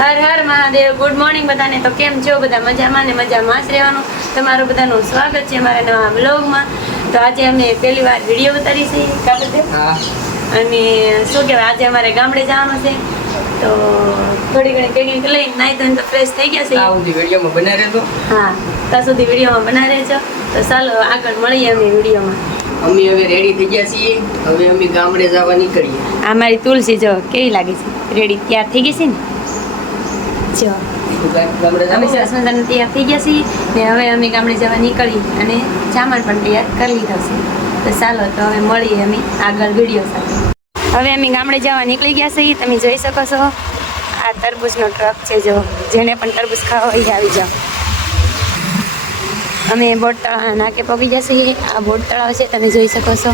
Har Har Mahadev. Good morning બધાને. તો કેમ છો બધા? મજામાં ને મજામાં જ રહેવાનું. તમારું બધાનું સ્વાગત છે અમારા નવા વ્લોગમાં. તો આજે અમે પહેલી વાર વિડીયો ઉતારી છે અને શું કહેવાય, આજે અમારે ગામડે જવાનું છે. તો થોડી ઘણી પેકિંગ લઈને નાઈ ધોઈને તો ફ્રેશ થઈ ગયા છે. વિડીયોમાં બના રહેજો. હા, ત્યાં સુધી વિડીયોમાં બના રહેજો. તો ચાલો આગળ મળીએ અમે વિડીયોમાં. અમે હવે રેડી થઈ ગયા છીએ. હવે અમે ગામડે જવા નીકળીએ. આ મારી તુલસી જો કેવી લાગે છે, રેડી તૈયાર થઈ ગઈ છે ને. જો અમે સરસ મજાના તૈયાર થઈ ગયા છીએ ને હવે અમે ગામડે જવા નીકળી અને સામાન પણ તૈયાર કરી લીધો છે. તો ચાલો તો હવે મળીએ અમે આગળ વિડીયો સાથે. હવે અમે ગામડે જવા નીકળી ગયા છીએ. તમે જોઈ શકો છો આ તરબૂચનો ટ્રક છે. જો જેને પણ તરબૂચ ખાવા હોય આવી જાઓ. અમે બોટ તળાવ નાકે પગી ગયા છીએ. આ બોટ તળાવ છે, તમે જોઈ શકો છો.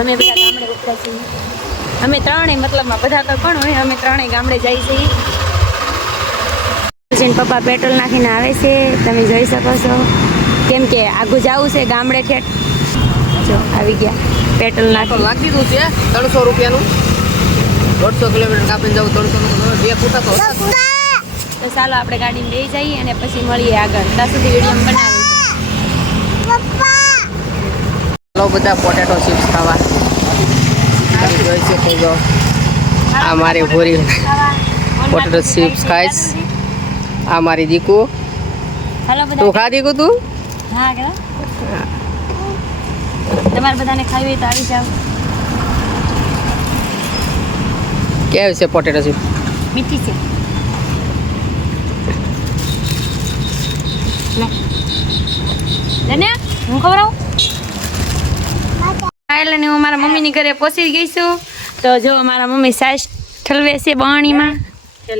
અમે બધા ગામડે ઉતર્યા છીએ. અમે ત્રણેય મતલબમાં બધા તો પણ હોય, અમે ત્રણેય ગામડે જઈએ છીએ. પપ્પા પેટ્રોલ નાખીને આવે છે, તમે જોઈ શકો છો. કેમ કે આગું જવું છે ગામડે ઠેઠ. જો આવી ગયા પેટ્રોલ લાગી દીધું છે 300 રૂપિયાનું. 150 કિલોમીટર કાપીને જવું 300 બે ફૂટા તો ચાલો આપણે ગાડીમાં લઈ જઈએ અને પછી મળીએ આગળ. ત્યાં સુધી વિડીયો બનાવીએ. ચાલો બધા પોટેટો ચિપ્સ ખાવા. તમે જોઈ શકો છો આ મારી ભૂરી પોટેટો ચિપ્સ ખાઈશ. આ મારી દીકુ. હાલો તું બધા. ખા દીકુ તું? હા કે તમારે બધાને ખાવી હોય તો આવી જાઓ. કેવી છે પોટેટો ચિપ્સ? મીઠી છે. લે હું ખવડાવું. એટલે હું મારા મમ્મીની ઘરે પહોંચી ગઈ છું. તો જો મારા મમ્મી સાસ ઠલવે છે બાણીમાં.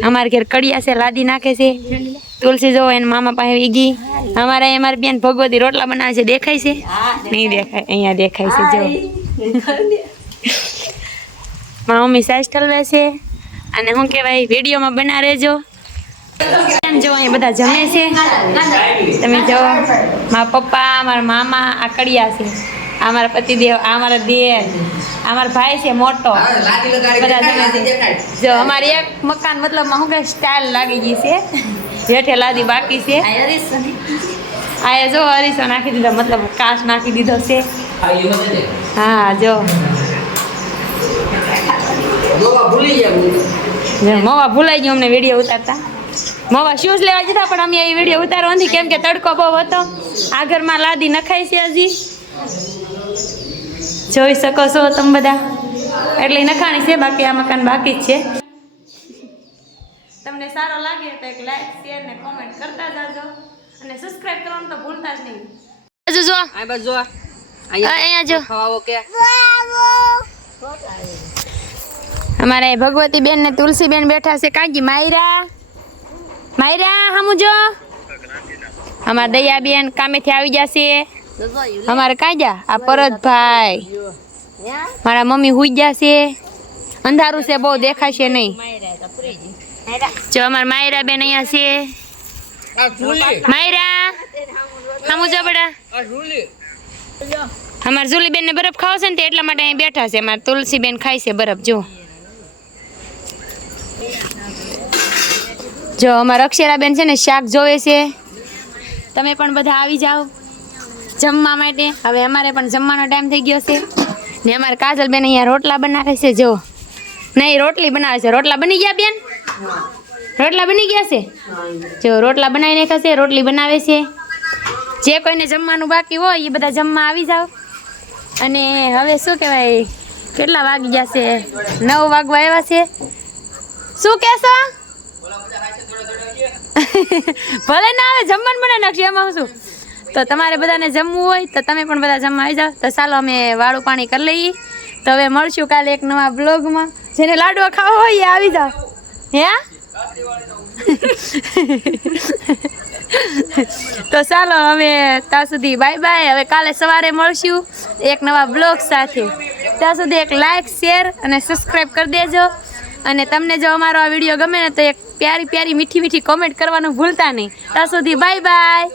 અમારા ઘેર કડિયા છે, લાદી નાખે છે. તુલસી જો એને મામા પાસે વીગી. અમારે અમારી બેન ભગવતી રોટલા બનાવે છે. દેખાય છે? નહીં દેખાય, અહીંયા દેખાય છે. જો મારા મમ્મી સાસ ઠલવે છે અને શું કહેવાય, વિડીયોમાં બના રહેજો. જો અહીંયા બધા જમે છે. તમે જો મારા પપ્પા, મારા મામા, આ કડિયા છે. આ મારા પતિદેવ, આ મારા દેર, આ મારા ભાઈ છે મોટો. બધા જમે છે. જો અમારી એક મકાન મતલબમાં શું કહે સ્ટાઇલ લાગી ગઈ છે. જેઠે લાદી બાકી છે. આ જો અરીસો નાખી દીધો, મતલબ કાચ નાખી દીધો છે. હા જો મોવા ભૂલાઈ ગયું અમને વિડીયો ઉતારતા. મોવા શૂઝ લેવા જતા પણ અમે એ વિડીયો ઉતારવા નથી, કેમ કે તડકો બહુ હતો. આ ઘરમાં લાદી નખાય છે હજી, જોઈ શકો છો તમે બધા. એટલે નખાણી છે, બાકી આ મકાન બાકી જ છે. તમને સારો લાગે તો એક લાઈક, શેર ને કોમેન્ટ કરતા જાજો અને સબસ્ક્રાઇબ કરવાનું તો ભૂલતા જ નહીં. જો આ બાજુ જો, અહીંયા જો ખાવાઓ કે અમારે ભગવતી બેન ને તુલસી બેન બેઠા છે. કાંજી માયરા હમુ જો. અમારા દયા બેન કામેથી આવી જશે. અમારે કાંજા આ પરતભાઈ, મારા મમ્મી હુઈ જશે. અંધારું છે, બહુ દેખાશે નહીં. જો અમારા માયરા બેન અહીંયા છે. માયરા હમુ જો બેટા. અમારે જુલી બેન ને બરફ ખાવો છે ને એટલા માટે અહીં બેઠા છે. અમારે તુલસી બેન ખાય છે બરફ. જો અમારા અક્ષરાબેન છે ને શાક જોવે છે. તમે પણ બધા આવી જાઓ જમવા માટે. હવે અમારે પણ જમવાનો ટાઈમ થઈ ગયો છે ને અમારે કાજલબેન અહીંયા રોટલા બનાવે છે. જો નહીં, રોટલી બનાવે છે. રોટલા બની ગયા બેન? રોટલા બની ગયા છે. જો રોટલા બનાવી નાખ્યા છે, રોટલી બનાવે છે. જે કોઈને જમવાનું બાકી હોય એ બધા જમવા આવી જાઓ. અને હવે શું કહેવાય, કેટલા વાગી ગયા છે? 9 વાગવા આવ્યા છે. શું કહેશો? ભલે ના આવે, જમવાનું બનાવી નાખશું, એમાં શું. તો તમારે બધાને જમવું હોય તો તમે પણ બધા જમવા આવી જાઓ. તો ચાલો અમે વાળું પાણી કરી લઈએ. તો હવે મળશું કાલે એક નવા બ્લોગમાં. જેને લાડવા ખાવા હોય એ આવી જાઓ. હે તો ચાલો હવે ત્યાં સુધી બાય બાય. હવે કાલે સવારે મળશું એક નવા બ્લોગ સાથે. ત્યાં સુધી એક લાઈક, શેર અને સબસ્ક્રાઈબ કરી દેજો. અને તમને જો અમારો આ વિડીયો ગમે ને તો એક પ્યારી મીઠી કોમેન્ટ કરવાનું ભૂલતા નહીં. ત્યાં સુધી બાય બાય.